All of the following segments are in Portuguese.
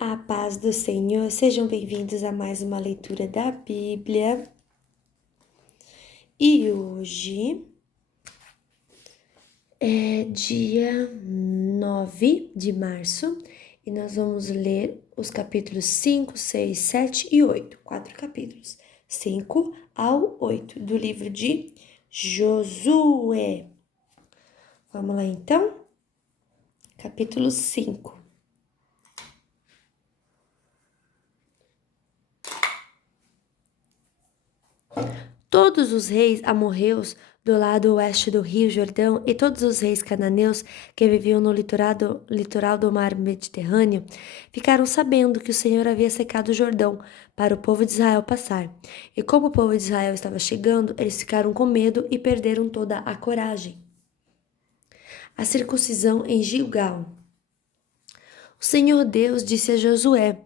A paz do Senhor, sejam bem-vindos a mais uma leitura da Bíblia. E hoje é dia 9 de março e nós vamos ler os capítulos 5, 6, 7 e 8. 4 capítulos, 5 ao 8 do livro de Josué. Vamos lá então? Capítulo 5. Todos os reis amorreus do lado oeste do rio Jordão e todos os reis cananeus que viviam no litoral do mar Mediterrâneo ficaram sabendo que o Senhor havia secado o Jordão para o povo de Israel passar. E como o povo de Israel estava chegando, eles ficaram com medo e perderam toda a coragem. A circuncisão em Gilgal. O Senhor Deus disse a Josué: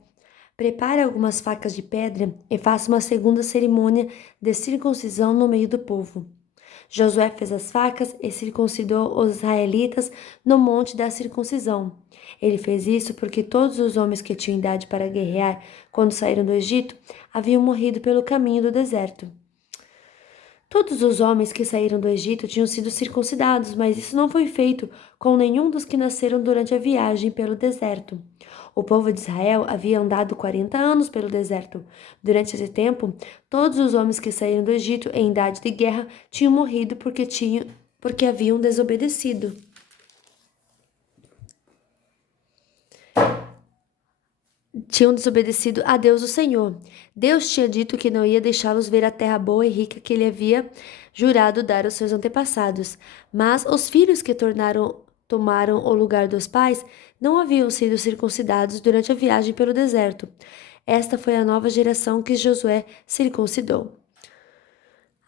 prepare algumas facas de pedra e faça uma segunda cerimônia de circuncisão no meio do povo. Josué fez as facas e circuncidou os israelitas no monte da circuncisão. Ele fez isso porque todos os homens que tinham idade para guerrear quando saíram do Egito haviam morrido pelo caminho do deserto. Todos os homens que saíram do Egito tinham sido circuncidados, mas isso não foi feito com nenhum dos que nasceram durante a viagem pelo deserto. O povo de Israel havia andado 40 anos pelo deserto. Durante esse tempo, todos os homens que saíram do Egito em idade de guerra tinham morrido porque haviam desobedecido. Tinham desobedecido a Deus o Senhor. Deus tinha dito que não ia deixá-los ver a terra boa e rica que ele havia jurado dar aos seus antepassados. Mas os filhos que tomaram o lugar dos pais não haviam sido circuncidados durante a viagem pelo deserto. Esta foi a nova geração que Josué circuncidou.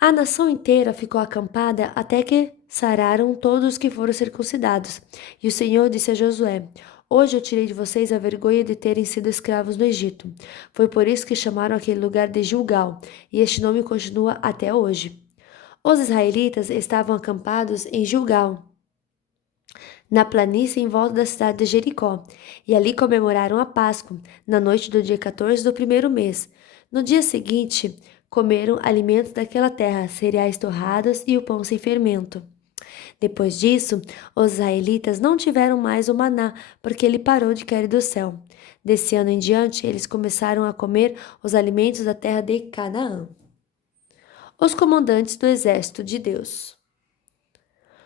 A nação inteira ficou acampada até que sararam todos os que foram circuncidados. E o Senhor disse a Josué: hoje eu tirei de vocês a vergonha de terem sido escravos no Egito. Foi por isso que chamaram aquele lugar de Gilgal, e este nome continua até hoje. Os israelitas estavam acampados em Gilgal, na planície em volta da cidade de Jericó, e ali comemoraram a Páscoa, na noite do dia 14 do primeiro mês. No dia seguinte, comeram alimentos daquela terra, cereais torrados e o pão sem fermento. Depois disso, os israelitas não tiveram mais o maná, porque ele parou de cair do céu. Desse ano em diante, eles começaram a comer os alimentos da terra de Canaã. Os comandantes do exército de Deus.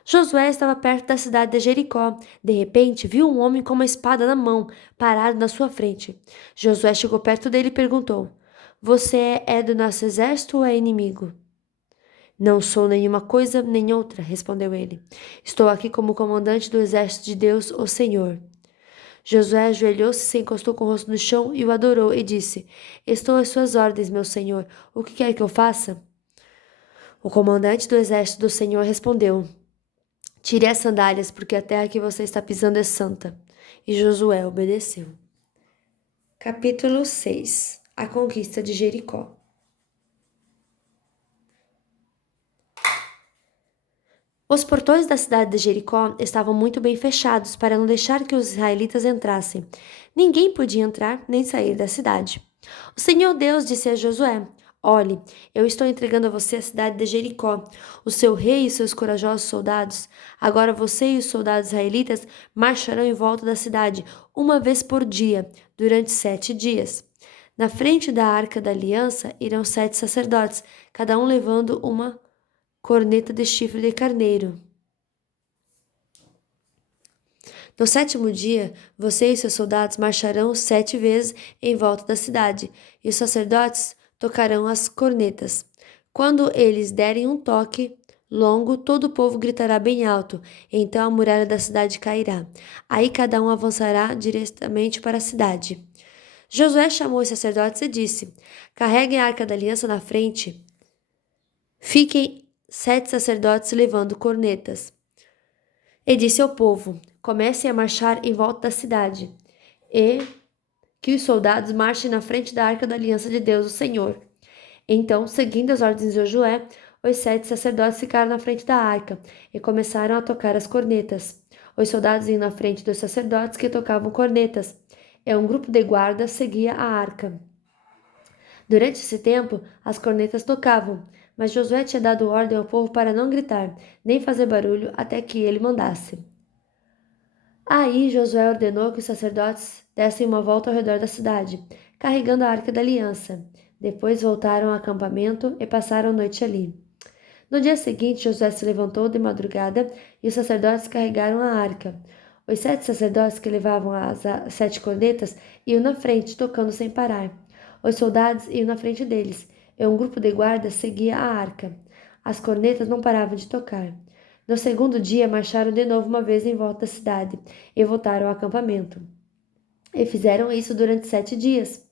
Josué estava perto da cidade de Jericó. De repente, viu um homem com uma espada na mão, parado na sua frente. Josué chegou perto dele e perguntou: você é do nosso exército ou é inimigo? Não sou nenhuma coisa nem outra, respondeu ele. Estou aqui como comandante do exército de Deus, o Senhor. Josué ajoelhou-se, se encostou com o rosto no chão e o adorou e disse: estou às suas ordens, meu senhor. O que quer que eu faça? O comandante do exército do Senhor respondeu: tire as sandálias, porque a terra que você está pisando é santa. E Josué obedeceu. Capítulo 6. A conquista de Jericó. Os portões da cidade de Jericó estavam muito bem fechados para não deixar que os israelitas entrassem. Ninguém podia entrar nem sair da cidade. O Senhor Deus disse a Josué: olhe, eu estou entregando a você a cidade de Jericó, o seu rei e seus corajosos soldados. Agora você e os soldados israelitas marcharão em volta da cidade uma vez por dia, durante 7 dias. Na frente da arca da aliança irão 7 sacerdotes, cada um levando uma corneta de chifre de carneiro. No 7º dia, você e seus soldados marcharão 7 vezes em volta da cidade, e os sacerdotes tocarão as cornetas. Quando eles derem um toque longo, todo o povo gritará bem alto, então a muralha da cidade cairá. Aí cada um avançará diretamente para a cidade. Josué chamou os sacerdotes e disse: carreguem a arca da aliança na frente. Fiquem 7 sacerdotes levando cornetas. E disse ao povo: comecem a marchar em volta da cidade, e que os soldados marchem na frente da arca da aliança de Deus, o Senhor. Então, seguindo as ordens de Josué, os 7 sacerdotes ficaram na frente da arca e começaram a tocar as cornetas. Os soldados iam na frente dos sacerdotes que tocavam cornetas. e um grupo de guarda seguia a arca. Durante esse tempo, as cornetas tocavam, mas Josué tinha dado ordem ao povo para não gritar, nem fazer barulho até que ele mandasse. Aí Josué ordenou que os sacerdotes dessem uma volta ao redor da cidade, carregando a arca da aliança. Depois voltaram ao acampamento e passaram a noite ali. No dia seguinte, Josué se levantou de madrugada e os sacerdotes carregaram a arca. Os 7 sacerdotes que levavam as 7 cornetas iam na frente, tocando sem parar. Os soldados iam na frente deles, e um grupo de guardas seguia a arca. As cornetas não paravam de tocar. No segundo dia, marcharam de novo uma vez em volta da cidade e voltaram ao acampamento. E fizeram isso durante 7 dias.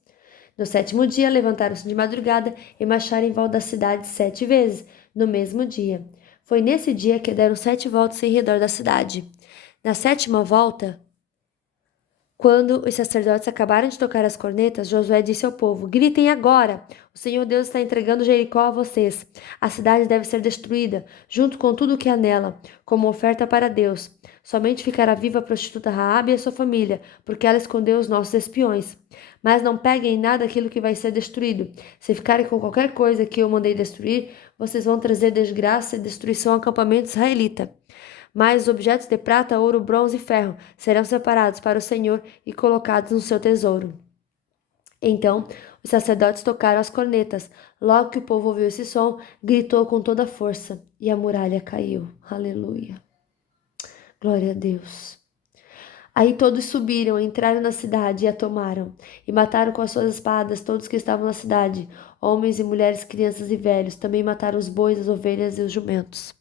No 7º dia, levantaram-se de madrugada e marcharam em volta da cidade 7 vezes, no mesmo dia. Foi nesse dia que deram 7 voltas em redor da cidade. Na 7ª volta, quando os sacerdotes acabaram de tocar as cornetas, Josué disse ao povo: Gritem agora! O Senhor Deus está entregando Jericó a vocês. A cidade deve ser destruída, junto com tudo o que há nela, como oferta para Deus. Somente ficará viva a prostituta Raabe e a sua família, porque ela escondeu os nossos espiões. Mas não peguem em nada aquilo que vai ser destruído. Se ficarem com qualquer coisa que eu mandei destruir, vocês vão trazer desgraça e destruição ao acampamento israelita. Mas os objetos de prata, ouro, bronze e ferro serão separados para o Senhor e colocados no seu tesouro. Então os sacerdotes tocaram as cornetas. Logo que o povo ouviu esse som, gritou com toda a força, e a muralha caiu. Aleluia. Glória a Deus. Aí todos subiram, entraram na cidade e a tomaram, e mataram com as suas espadas todos que estavam na cidade, homens e mulheres, crianças e velhos. Também mataram os bois, as ovelhas e os jumentos.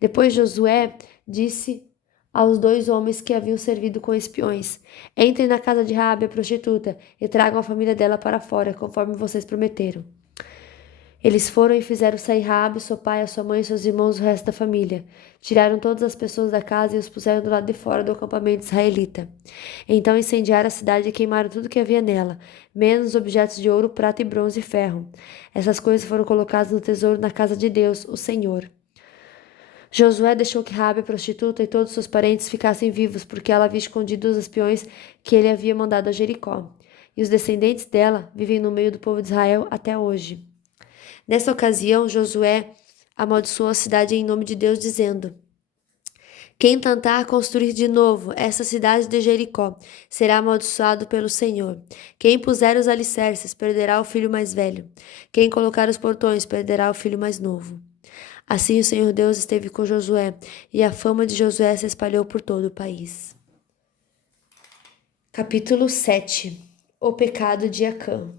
Depois Josué disse aos 2 homens que haviam servido com espiões: Entrem na casa de Raabe, a prostituta, e tragam a família dela para fora, conforme vocês prometeram. Eles foram e fizeram sair Raabe, seu pai, a sua mãe e seus irmãos, o resto da família. Tiraram todas as pessoas da casa e os puseram do lado de fora do acampamento israelita. Então incendiaram a cidade e queimaram tudo que havia nela, menos objetos de ouro, prata e bronze e ferro. Essas coisas foram colocadas no tesouro na casa de Deus, o Senhor. Josué deixou que Raabe, a prostituta, e todos seus parentes ficassem vivos, porque ela havia escondido os espiões que ele havia mandado a Jericó. E os descendentes dela vivem no meio do povo de Israel até hoje. Nessa ocasião, Josué amaldiçoou a cidade em nome de Deus, dizendo: Quem tentar construir de novo essa cidade de Jericó será amaldiçoado pelo Senhor. Quem puser os alicerces perderá o filho mais velho. Quem colocar os portões perderá o filho mais novo. Assim o Senhor Deus esteve com Josué, e a fama de Josué se espalhou por todo o país. Capítulo 7. O pecado de Acã.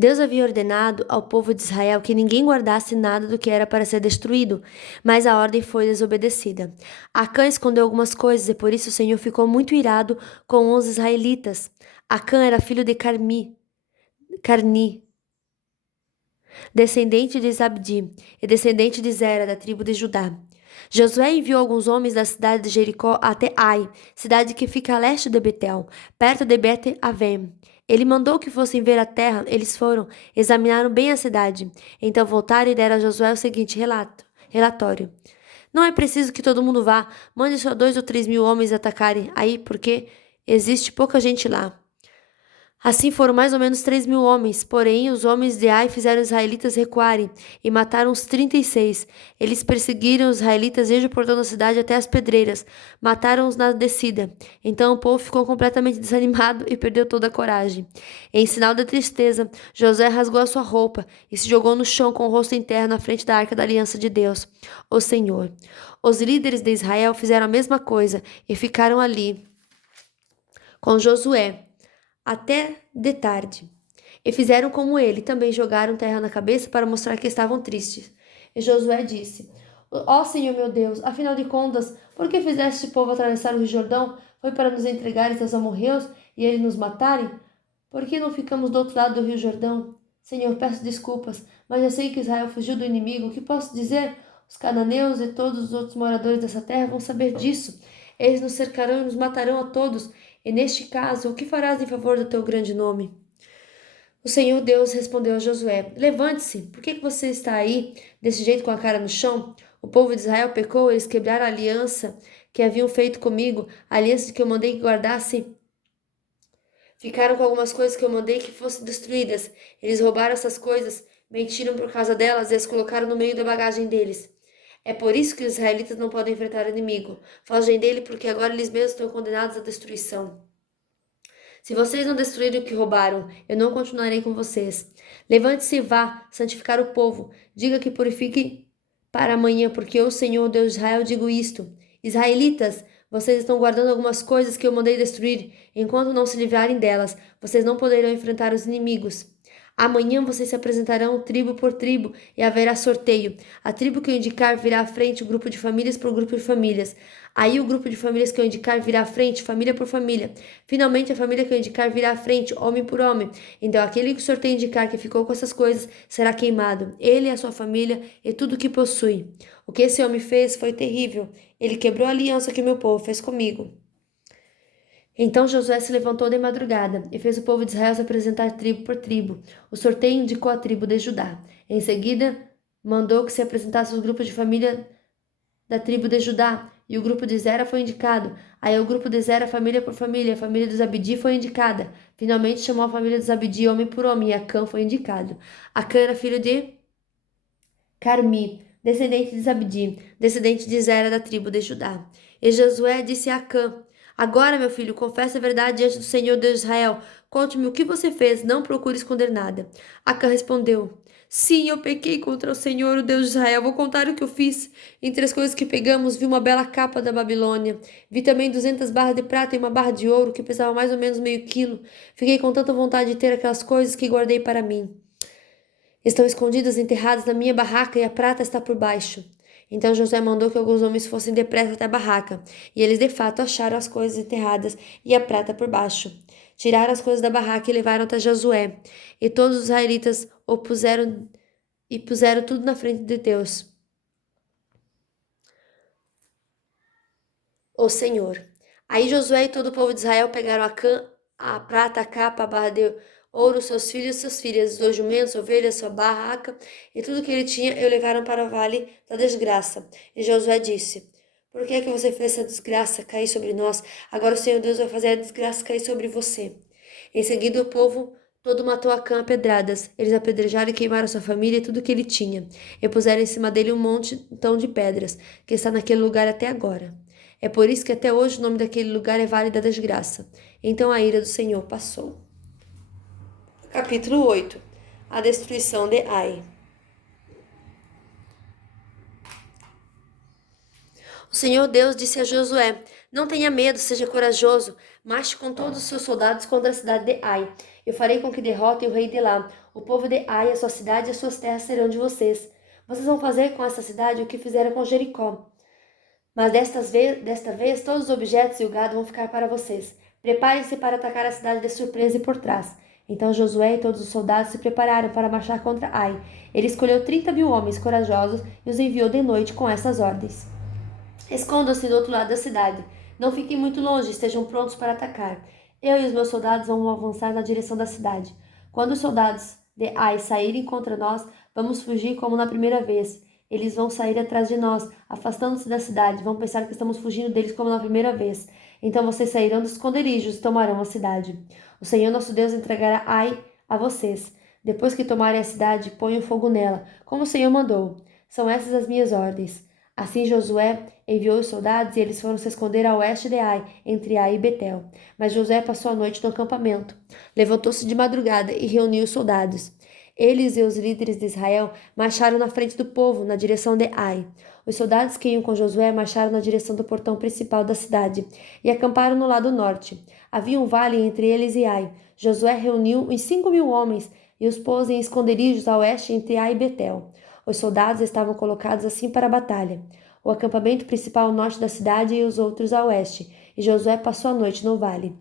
Deus havia ordenado ao povo de Israel que ninguém guardasse nada do que era para ser destruído, mas a ordem foi desobedecida. Acã escondeu algumas coisas e por isso o Senhor ficou muito irado com os israelitas. Acã era filho de Carni, descendente de Zabdi e descendente de Zera, da tribo de Judá. Josué enviou alguns homens da cidade de Jericó até Ai, cidade que fica a leste de Betel, perto de Bet-Avém. Ele mandou que fossem ver a terra. Eles foram, examinaram bem a cidade. Então voltaram e deram a Josué o seguinte relatório. Não é preciso que todo mundo vá. Mande só 2 ou 3 mil homens atacarem aí, porque existe pouca gente lá. Assim foram mais ou menos 3 mil homens, porém os homens de Ai fizeram os israelitas recuarem e mataram os 36. Eles perseguiram os israelitas desde o portão da cidade até as pedreiras, mataram-os na descida. Então o povo ficou completamente desanimado e perdeu toda a coragem. Em sinal de tristeza, Josué rasgou a sua roupa e se jogou no chão com o rosto em terra na frente da arca da aliança de Deus, o Senhor. Os líderes de Israel fizeram a mesma coisa e ficaram ali com Josué até de tarde. E fizeram como ele, também jogaram terra na cabeça para mostrar que estavam tristes. E Josué disse: Ó Senhor meu Deus, afinal de contas, por que fizeste o povo atravessar o Rio Jordão? Foi para nos entregares aos amorreus e eles nos matarem? Por que não ficamos do outro lado do Rio Jordão? Senhor, peço desculpas, mas já sei que Israel fugiu do inimigo. O que posso dizer? Os cananeus e todos os outros moradores dessa terra vão saber disso. Eles nos cercarão e nos matarão a todos. E neste caso, o que farás em favor do teu grande nome? O Senhor Deus respondeu a Josué: Levante-se, por que você está aí, desse jeito com a cara no chão? O povo de Israel pecou, eles quebraram a aliança que haviam feito comigo, a aliança que eu mandei que guardasse. Ficaram com algumas coisas que eu mandei que fossem destruídas. Eles roubaram essas coisas, mentiram por causa delas e as colocaram no meio da bagagem deles. É por isso que os israelitas não podem enfrentar o inimigo. Fogem dele porque agora eles mesmos estão condenados à destruição. Se vocês não destruírem o que roubaram, eu não continuarei com vocês. Levante-se e vá, santificar o povo. Diga que purifique para amanhã, porque eu, o Senhor, Deus de Israel, digo isto. Israelitas, vocês estão guardando algumas coisas que eu mandei destruir. Enquanto não se livrarem delas, vocês não poderão enfrentar os inimigos. Amanhã vocês se apresentarão tribo por tribo e haverá sorteio. A tribo que eu indicar virá à frente, o grupo de famílias por grupo de famílias. Aí o grupo de famílias que eu indicar virá à frente, família por família. Finalmente a família que eu indicar virá à frente, homem por homem. Então aquele que o sorteio indicar que ficou com essas coisas será queimado, ele e a sua família e tudo o que possui. O que esse homem fez foi terrível. Ele quebrou a aliança que o meu povo fez comigo. Então Josué se levantou de madrugada e fez o povo de Israel se apresentar tribo por tribo. O sorteio indicou a tribo de Judá. Em seguida, mandou que se apresentasse os grupos de família da tribo de Judá, e o grupo de Zera foi indicado. Aí o grupo de Zera, família por família, a família dos Abdi foi indicada. Finalmente chamou a família dos Abdi homem por homem, e Acã foi indicado. Acã era filho de Carmi, descendente de Zabdi, descendente de Zera da tribo de Judá. E Josué disse a Acã: Agora, meu filho, confesse a verdade diante do Senhor Deus de Israel. Conte-me o que você fez, não procure esconder nada. Acã respondeu: Sim, eu pequei contra o Senhor, o Deus de Israel. Vou contar o que eu fiz. Entre as coisas que pegamos, vi uma bela capa da Babilônia. Vi também 200 barras de prata e uma barra de ouro, que pesava mais ou menos meio quilo. Fiquei com tanta vontade de ter aquelas coisas que guardei para mim. Estão escondidas, enterradas na minha barraca, e a prata está por baixo. Então José mandou que alguns homens fossem depressa até a barraca, e eles de fato acharam as coisas enterradas e a prata por baixo. Tiraram as coisas da barraca e levaram até Josué. E todos os israelitas o puseram e puseram tudo na frente de Deus, o Senhor. Aí Josué e todo o povo de Israel pegaram a prata, a capa, a barra de ouro, seus filhos e suas filhas, os 2 jumentos, ovelhas, sua barraca e tudo que ele tinha, e o levaram para o vale da desgraça. E Josué disse: Por que é que você fez essa desgraça cair sobre nós? Agora o Senhor Deus vai fazer a desgraça cair sobre você. Em seguida, o povo todo matou Acã a pedradas. Eles apedrejaram e queimaram sua família e tudo que ele tinha, e puseram em cima dele um montão de pedras, que está naquele lugar até agora. É por isso que até hoje o nome daquele lugar é Vale da Desgraça. Então a ira do Senhor passou. Capítulo 8. A destruição de Ai. O Senhor Deus disse a Josué: Não tenha medo, seja corajoso, marche com todos os seus soldados contra a cidade de Ai. Eu farei com que derrotem o rei de lá. O povo de Ai, a sua cidade e as suas terras serão de vocês. Vocês vão fazer com essa cidade o que fizeram com Jericó. Mas desta vez todos os objetos e o gado vão ficar para vocês. Preparem-se para atacar a cidade de surpresa e por trás. Então Josué e todos os soldados se prepararam para marchar contra Ai. Ele escolheu 30.000 homens corajosos e os enviou de noite com essas ordens: Escondam-se do outro lado da cidade. Não fiquem muito longe, estejam prontos para atacar. Eu e os meus soldados vamos avançar na direção da cidade. Quando os soldados de Ai saírem contra nós, vamos fugir como na primeira vez. Eles vão sair atrás de nós, afastando-se da cidade. Vão pensar que estamos fugindo deles como na primeira vez. Então vocês sairão dos esconderijos e tomarão a cidade. O Senhor nosso Deus entregará Ai a vocês. Depois que tomarem a cidade, ponham fogo nela, como o Senhor mandou. São essas as minhas ordens. Assim Josué enviou os soldados e eles foram se esconder a oeste de Ai, entre Ai e Betel. Mas Josué passou a noite no acampamento. Levantou-se de madrugada e reuniu os soldados. Eles e os líderes de Israel marcharam na frente do povo, na direção de Ai. Os soldados que iam com Josué marcharam na direção do portão principal da cidade e acamparam no lado norte. Havia um vale entre eles e Ai. Josué reuniu uns 5.000 homens e os pôs em esconderijos a oeste entre Ai e Betel. Os soldados estavam colocados assim para a batalha: o acampamento principal ao norte da cidade e os outros a oeste, e Josué passou a noite no vale.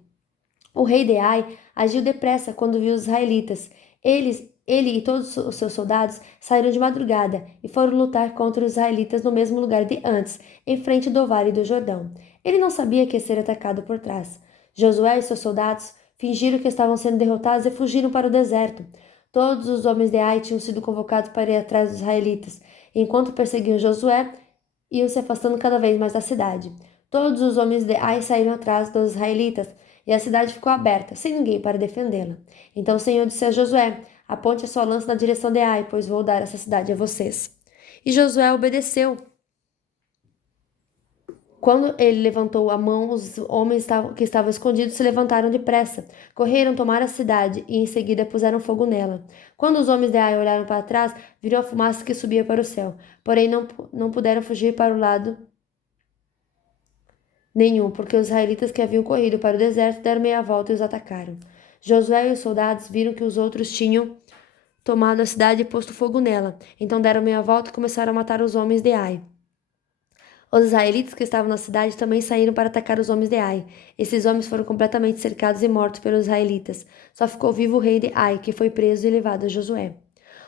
O rei de Ai agiu depressa quando viu os israelitas. Ele e todos os seus soldados saíram de madrugada e foram lutar contra os israelitas no mesmo lugar de antes, em frente do vale do Jordão. Ele não sabia que ia ser atacado por trás. Josué e seus soldados fingiram que estavam sendo derrotados e fugiram para o deserto. Todos os homens de Ai tinham sido convocados para ir atrás dos israelitas. Enquanto perseguiam Josué, iam se afastando cada vez mais da cidade. Todos os homens de Ai saíram atrás dos israelitas, e a cidade ficou aberta, sem ninguém para defendê-la. Então o Senhor disse a Josué: aponte a sua lança na direção de Ai, pois vou dar essa cidade a vocês. E Josué obedeceu. Quando ele levantou a mão, os homens que estavam escondidos se levantaram depressa, correram tomar a cidade e em seguida puseram fogo nela. Quando os homens de Ai olharam para trás, viram a fumaça que subia para o céu, porém não puderam fugir para o lado nenhum, porque os israelitas que haviam corrido para o deserto deram meia volta e os atacaram. Josué e os soldados viram que os outros tinham tomado a cidade e posto fogo nela. Então deram meia volta e começaram a matar os homens de Ai. Os israelitas que estavam na cidade também saíram para atacar os homens de Ai. Esses homens foram completamente cercados e mortos pelos israelitas. Só ficou vivo o rei de Ai, que foi preso e levado a Josué.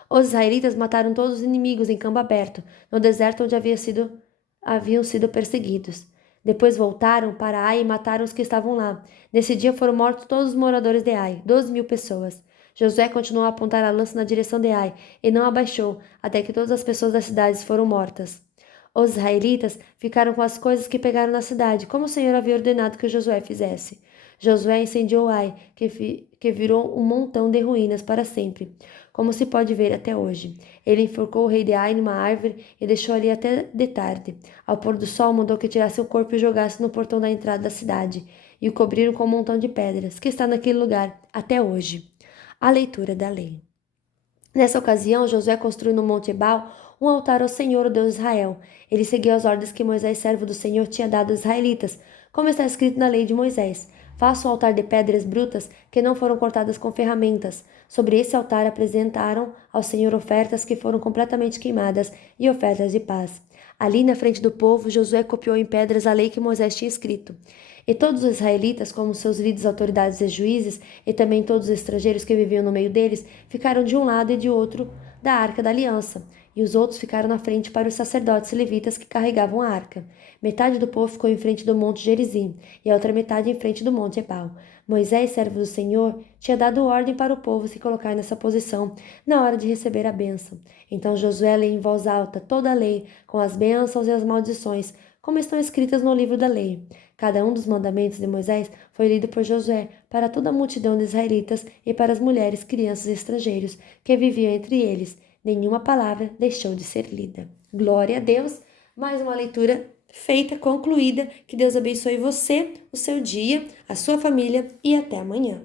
Os israelitas mataram todos os inimigos em campo aberto, no deserto onde haviam sido perseguidos. Depois voltaram para Ai e mataram os que estavam lá. Nesse dia foram mortos todos os moradores de Ai, 12.000 pessoas. Josué continuou a apontar a lança na direção de Ai e não abaixou, até que todas as pessoas das cidades foram mortas. Os israelitas ficaram com as coisas que pegaram na cidade, como o Senhor havia ordenado que Josué fizesse. Josué incendiou Ai, que virou um montão de ruínas para sempre, como se pode ver até hoje. Ele enforcou o rei de Ai numa árvore e deixou ali até de tarde. Ao pôr do sol, mandou que tirasse o corpo e jogasse no portão da entrada da cidade, e o cobriram com um montão de pedras, que está naquele lugar até hoje. A leitura da lei. Nessa ocasião, Josué construiu no Monte Ebal um altar ao Senhor, o Deus de Israel. Ele seguiu as ordens que Moisés, servo do Senhor, tinha dado aos israelitas, como está escrito na lei de Moisés. Faça um altar de pedras brutas que não foram cortadas com ferramentas. Sobre esse altar apresentaram ao Senhor ofertas que foram completamente queimadas e ofertas de paz. Ali na frente do povo, Josué copiou em pedras a lei que Moisés tinha escrito. E todos os israelitas, como seus líderes, autoridades e juízes, e também todos os estrangeiros que viviam no meio deles, ficaram de um lado e de outro da arca da aliança, e os outros ficaram na frente para os sacerdotes e levitas que carregavam a arca. Metade do povo ficou em frente do monte Gerizim, e a outra metade em frente do monte Ebal. Moisés, servo do Senhor, tinha dado ordem para o povo se colocar nessa posição na hora de receber a bênção. Então Josué leu em voz alta toda a lei, com as bênçãos e as maldições, como estão escritas no livro da lei. Cada um dos mandamentos de Moisés foi lido por Josué para toda a multidão de israelitas e para as mulheres, crianças e estrangeiros que viviam entre eles. Nenhuma palavra deixou de ser lida. Glória a Deus! Mais uma leitura feita, concluída. Que Deus abençoe você, o seu dia, a sua família e até amanhã.